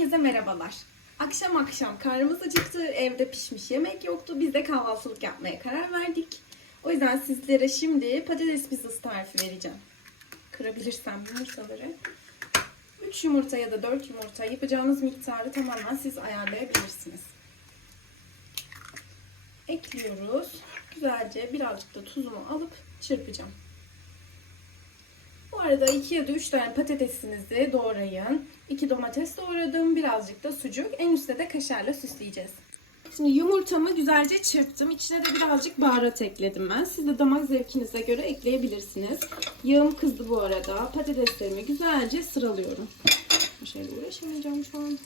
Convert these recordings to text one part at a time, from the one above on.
Herkese merhabalar. Akşam akşam karnımız acıktı, evde pişmiş yemek yoktu. Biz de kahvaltılık yapmaya karar verdik. O yüzden sizlere şimdi patates pizzası tarifi vereceğim. Kırabilirsem yumurtaları. 3 yumurta ya da 4 yumurta yapacağınız miktarı tamamen siz ayarlayabilirsiniz. Ekliyoruz. Güzelce birazcık da tuzumu alıp çırpacağım. Arada 2 ya da 3 tane patatesinizi doğrayın. 2 domates doğradım. Birazcık da sucuk. En üstte de kaşarla süsleyeceğiz. Şimdi yumurtamı güzelce çırptım. İçine de birazcık baharat ekledim ben. Siz de damak zevkinize göre ekleyebilirsiniz. Yağım kızdı bu arada. Patateslerimi güzelce sıralıyorum. Bir şeyle uğraşamayacağım şu an.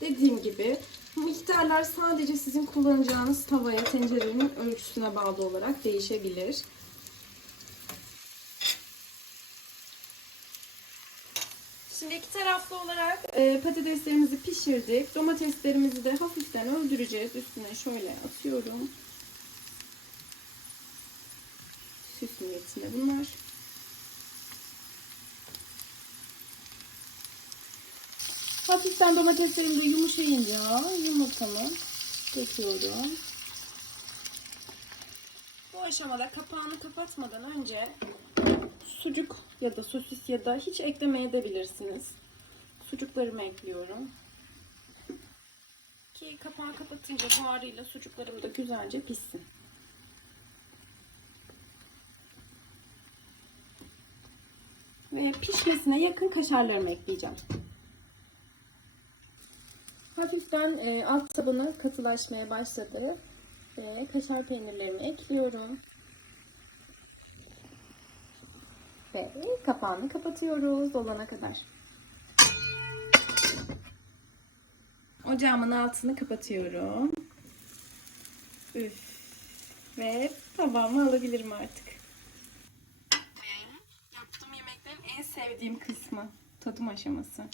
Dediğim gibi miktarlar sadece sizin kullanacağınız tavaya, tencerenin ölçüsüne bağlı olarak değişebilir. Şimdi iki taraflı olarak e, patateslerimizi pişirdik. Domateslerimizi de hafiften öldüreceğiz. Üstüne şöyle atıyorum. Süs niyetine bunlar. Hafiften domateslerim de yumuşayınca yumurtamı döküyorum. Bu aşamada kapağını kapatmadan önce sucuk ya da sosis ya da hiç eklemeye edebilirsiniz. Sucuklarımı ekliyorum. Ki kapağı kapatınca buharıyla sucuklarım da güzelce pişsin. Ve pişmesine yakın kaşarlarımı ekleyeceğim. Hafiften e, alt tabanı katılaşmaya başladı. Ve kaşar peynirlerimi ekliyorum. Ve kapağını kapatıyoruz dolana kadar. Ocağımın altını kapatıyorum. Üf. Ve tabağıma alabilirim artık. Yaptığım yemeklerin en sevdiğim kısmı tadım aşaması.